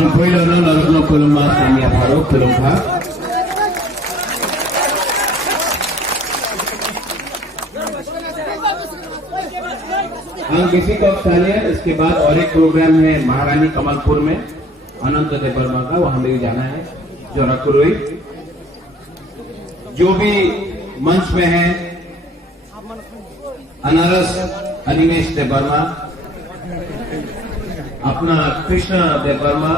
Ang पहिलो नरत्न खुलुममा सामिया फारूक खुलुमखा ang बेसिक ऑफ सालिया। इसके बाद और एक प्रोग्राम है महारानी कमलपुर में अनंत देवर्मा का, वहां भी जाना है जो रखुरुई। जो भी मंच में है अनारस अनिमेश देवर्मा, अपना कृष्ण देवर्मा,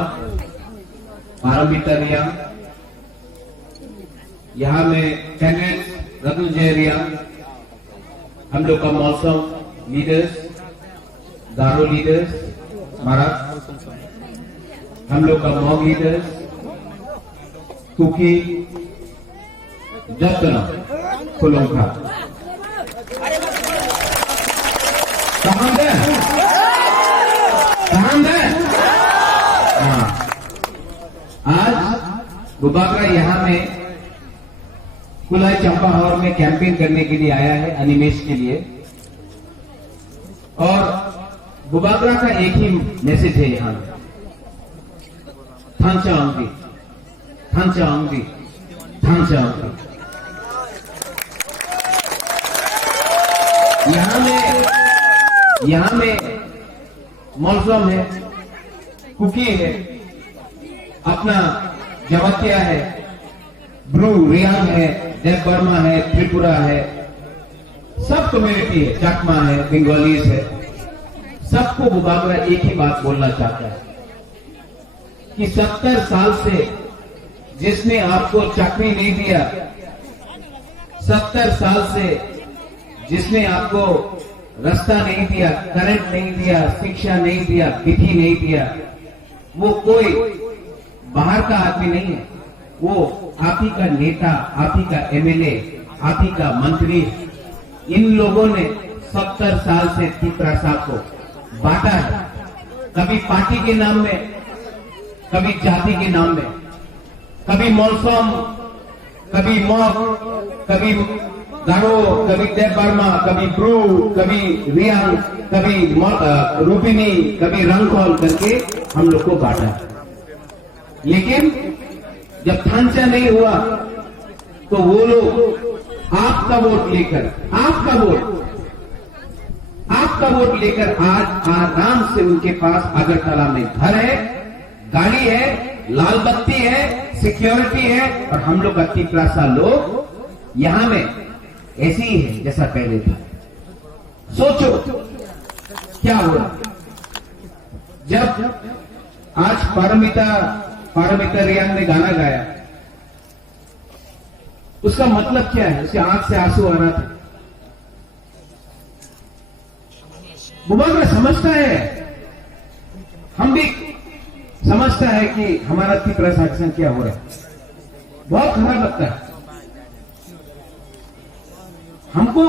पारमिता रिया, यहां में कैंडिडेट रत्नजय रिया, हम लोग का मौसम लीडर्स, गारो लीडर्स महाराज, हम लोग का मॉग लीडर्स, कुकी जतना खुलुमखा। कहां है? हाँ, आज बुबाकरा यहां में कुलाई चंपा हॉल में कैंपेन करने के लिए आया है अनिमेश के लिए। और बुबाकरा का एक ही मैसेज है यहां में, थांचा आंगी, थांचा आंगी, थांचा आंगी। यहां में मौसम है, कुकी है, अपना जवतिया है, ब्रू रियांग है, देव वर्मा है, त्रिपुरा है, सब कम्युनिटी है, चकमा है, बंगालीज है। सबको बुबाकरा एक ही बात बोलना चाहता है कि 70 साल से जिसने आपको चाकरी नहीं दिया, 70 साल से जिसने आपको रास्ता नहीं दिया, करंट नहीं दिया, शिक्षा नहीं दिया, विधि नहीं दिया, वो कोई बाहर का आदमी नहीं है। वो आप ही का नेता, आप ही का एमएलए, आप ही का मंत्री। इन लोगों ने 70 साल से त्रिपुरा साहब को बांटा है, कभी पार्टी के नाम में, कभी जाति के नाम में, कभी मौसम, कभी मॉक, कभी गारो, कभी देव वर्मा, कभी ब्रू, कभी रियांग, कभी रूपिनी, कभी रंगकॉल करके हम लोग को बांटा। लेकिन जब थांचा नहीं हुआ तो वो लोग आपका वोट लेकर, आपका वोट लेकर आज आराम से उनके पास अगरतला में घर है, गाड़ी है, लाल बत्ती है, सिक्योरिटी है। और हम लोग 80+ लोग यहां में ऐसी ही है जैसा पहले था। सोचो क्या हुआ जब आज पारमिता रियांग ने गाना गाया, उसका मतलब क्या है? उसके आंख से आंसू आ रहा था। बुबाकरा समझता है, हम भी समझता है कि हमारा त्रिपुरा शासन क्या हो रहा है। बहुत खराब लगता है हमको।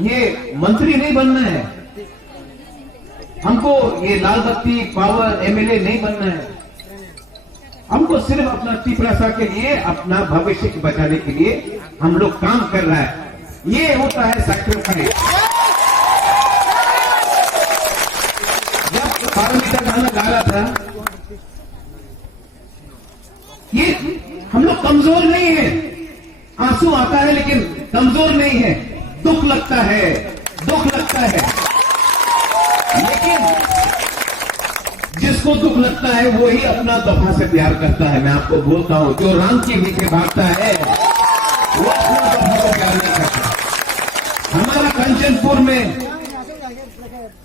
ये मंत्री नहीं बनना है, हमको ये लाल बत्ती पावर एमएलए नहीं बनना है। हमको सिर्फ अपना त्रिपुरा के लिए, अपना भविष्य को बचाने के लिए हम लोग काम कर रहा है। ये होता है सेक्रेटरी। जब पारमिता गाना गा रहा था, ये हम लोग कमजोर नहीं है, आंसू आता है लेकिन कमजोर नहीं है। दुख लगता है, दुख लगता है, लेकिन जिसको दुख लगता है वो ही अपना दफा से प्यार करता है। मैं आपको बोलता हूं, जो राम के पीछे भागता है वो अपना दफा को प्यार नहीं करता। हमारा कंचनपुर में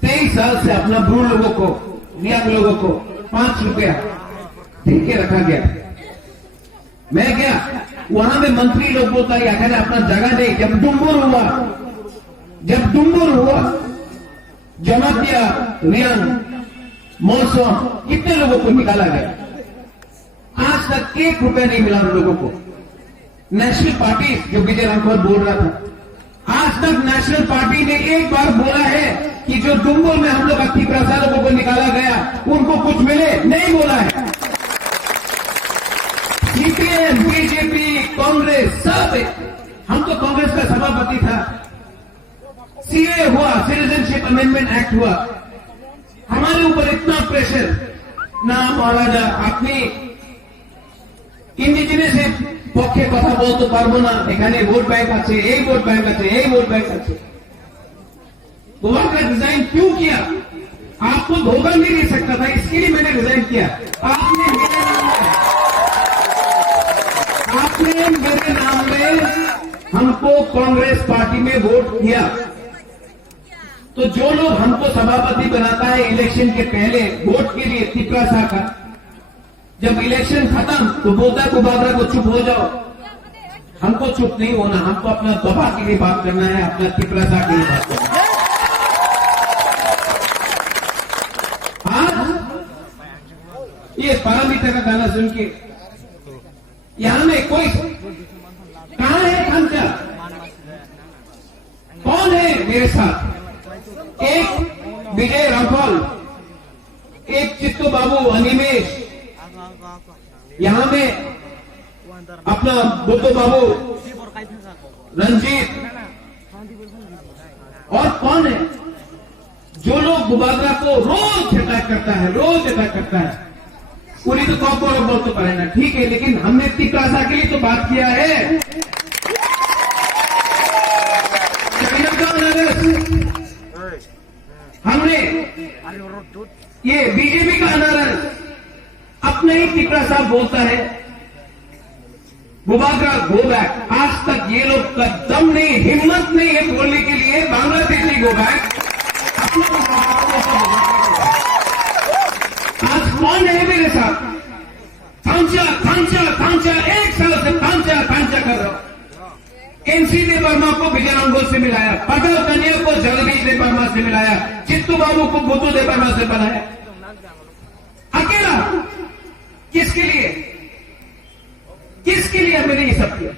23 साल से अपना ब्रू लोगों को, रियांग लोगों को 5 रुपया दे के रखा गया। मैं गया, वहां में मंत्री लोग बोलता है अगर अपना जगह दे। जब डुम्बुर हुआ, जमातिया, रियांग, मौसम, कितने लोगों को निकाला गया। आज तक 1 रुपया नहीं मिला उन लोगों को। नेशनल पार्टी जो विजय राघवन बोल रहा था, आज तक नेशनल पार्टी ने एक बार बोला है कि जो डुम्बुर में हम लोग 80% लोगों को निकाला गया उनको कुछ मिले, नहीं बोला है। सीपीएम, बीजेपी, कांग्रेस सब, हम तो कांग्रेस का सभापति था। सीए हुआ, सिटीजनशिप अमेंडमेंट एक्ट हुआ, हमारे ऊपर इतना प्रेशर, না বলা যায়, আপনি ইন্ডিজিনাসে পক্ষে কথা বলতে পারবো না, এখানে ভোট ব্যাংক আছে, এই ভোট ব্যাংক আছে, এই ভोट बैंक আছে। मुबारक रिजाइन क्यों किया? आपको धोखा नहीं दे सकता था, इसके लिए मैंने रिजाइन किया। आपने मेरे नाम में हमको कांग्रेस पार्टी में वोट किया, तो जो लोग हमको सभापति बनाता है इलेक्शन के पहले वोट के लिए तिपरासा का, जब इलेक्शन खत्म तो बोलता है मुबारक को चुप हो जाओ। हमको चुप नहीं होना, हमको अपना दफा के लिए बात करना है, अपना तिपरासा के लिए बात करना है। आज ये पारामीटर का गाना सुन के यहां में कोई कहां है खांचा? कौन है मेरे साथ? एक विजय राठौर, एक चित्तू बाबू अनिमेश, यहां में अपना बुद्धू बाबू रंजीत, और कौन है जो लोग गुबागरा को रोज अटैक करता है, रोज अटैक करता है। पूरी तो कॉर्पोरेट बोल तो पड़ेगा, ठीक है, लेकिन हमने तिपरासा के लिए तो बात किया है। हमने ये बीजेपी का अनारस अपने ही तिपरासा बोलता है गुबागरा गो बैक। आज तक ये लोग का दम नहीं, हिम्मत नहीं है बोलने के लिए बांग्लादेश नहीं गो बैक। आज कौन है मेरे साथ? खांचा खांचा खांचा, एक साल से खांचा खांचा कर रहा हूं। एनसी देवर्मा को विजय रंगोल से मिलाया, पटेल कन्या को जगदीश देवर्मा से मिलाया, चित्तू बाबू को बुद्धू देवर्मा से बनाया, अकेला। किसके लिए? किसके लिए मैंने ये सब किया?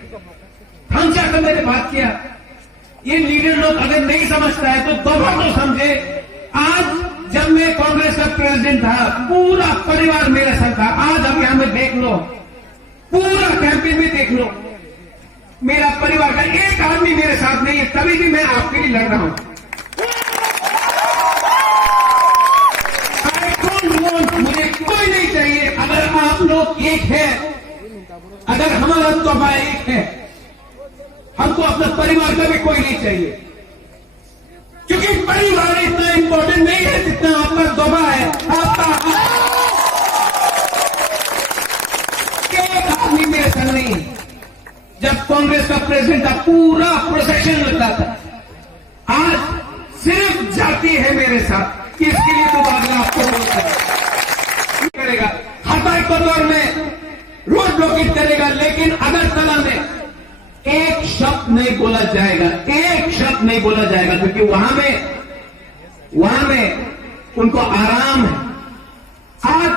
खांचा का मैंने बात किया। ये लीडर लोग अगर नहीं समझता है तो दोबारा तो समझे। आज जब मैं कांग्रेस का प्रेसिडेंट था, पूरा परिवार मेरे साथ था। आज अब यहां में देख लो, पूरा कैंपेन में देख लो, मेरा परिवार का एक आदमी मेरे साथ नहीं है, तभी भी मैं आपके लिए लड़ रहा हूं। मुझे कोई नहीं चाहिए। अगर आप लोग एक है, अगर हमारा तोहफा एक है, हमको अपना परिवार का भी कोई नहीं चाहिए, क्योंकि परिवार इतना इंपॉर्टेंट नहीं है जितना आपका तोहफा है। आपका एक आदमी मेरे साथ नहीं है। जब कांग्रेस का प्रेसिडेंट था, पूरा प्रोसेशन लगता था। आज सिर्फ जाति है मेरे साथ, इसके लिए तो बात आपको करेगा, हटाई कदौर में रोड ब्लॉकेज करेगा, लेकिन अगरतला में एक शब्द नहीं बोला जाएगा, एक शब्द नहीं बोला जाएगा, क्योंकि वहां में उनको आराम है। आज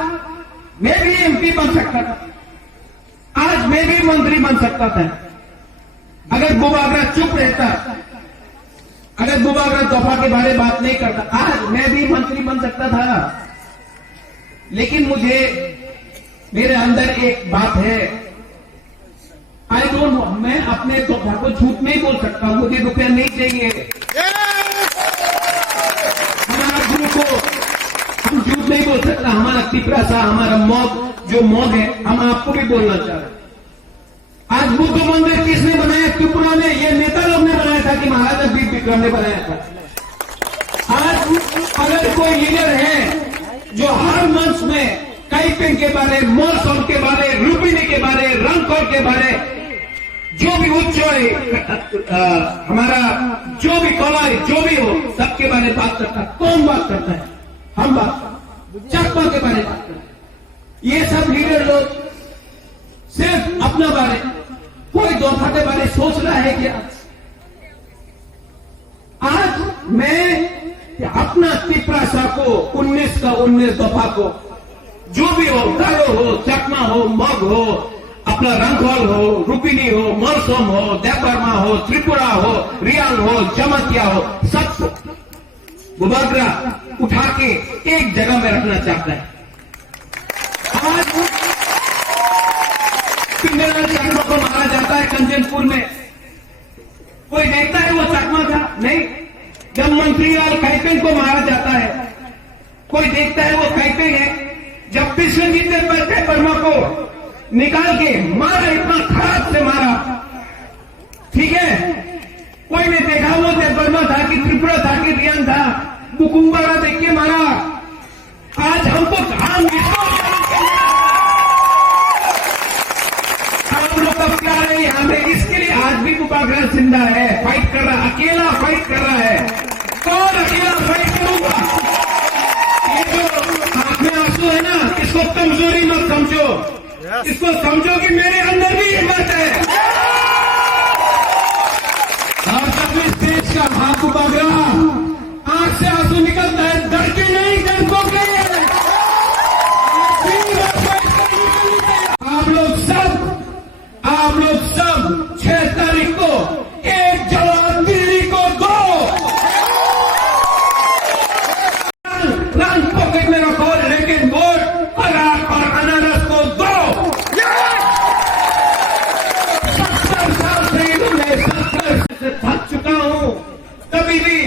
मैं भी एमपी बन सकता था, आज मैं भी मंत्री बन सकता था, अगर गुबागरा चुप रहता, अगर गुबागरा तोहफा के बारे में बात नहीं करता, आज मैं भी मंत्री बन सकता था। लेकिन मुझे, मेरे अंदर एक बात है, आई डोंट नो, मैं अपने तोहफा को झूठ नहीं बोल सकता, मुझे रुपया नहीं चाहिए। हमारा गुरु को हम झूठ नहीं बोल सकता, हमारा तिपरासा, हमारा मौत जो मौत है, हम आपको भी बोलना चाह रहे हैं। आज बुद्ध मंदिर किसने बनाया? त्रिपुरा में ये नेता लोग ने बनाया था कि महाराजा वीर विक्रम ने बनाया था। आज अगर कोई लीडर है जो हर मंच में कैंपेन के बारे, मौसम के बारे, रुपिनी के बारे, रंगखोर के बारे, जो भी उच्च हमारा जो भी कलाई जो भी हो, सबके बारे में बात करता है। कौन बात करता है? हम बात चकमा के बारे में बात करते हैं। ये सब लीडर लोग सिर्फ अपना बारे, कोई तोहफा के बारे सोच रहा है क्या? आज मैं अपना तिपरासा को 19 का 19 तोहफा को, जो भी हो, गारो हो, चकमा हो, मग हो, अपना रंगखोल हो, रुपिनी हो, मरसोम हो, देवबर्मा हो, त्रिपुरा हो, रियाल हो, जमतिया हो, सब गुबागरा उठा के एक जगह में रखना चाहता है। आज पिंगला चकमा को मारा जाता है कंचनपुर में, कोई देखता है वो चकमा था? नहीं। जब मंत्रीलाल कैपेन को मारा जाता है, कोई देखता है वो कैपेन है? जब विश्वजीत ने बैठे वर्मा को निकाल के मारा, इतना खराब से मारा, ठीक है। कोई ने देखा वो वर्मा था कि त्रिपुरा था कि रियान था, बुकुम्बारा देख के मारा। आज हमको हम लोग का प्यार है यहाँ पे, इसके लिए आज भी बुकागरा जिंदा है, फाइट कर रहा, अकेला फाइट कर रहा है। कौन अकेला फाइट करूंगा? ये जो आंख में आंसू है ना, इसको कमजोरी मत समझो, इसको समझो कि मेरे अंदर भी हिम्मत है। और तब इस देश का बुकागरा आंख से आंसू निकलता है, डर के नहीं, डरपोक नहीं है। आप लोग सब 6 तारीख को एक जवाब दिल्ली को दो। रंग पॉकेट में रखो, लेकिन वोट पराग और अनारस को दो। 70 साल से मैं 70 से थक चुका हूं, कभी भी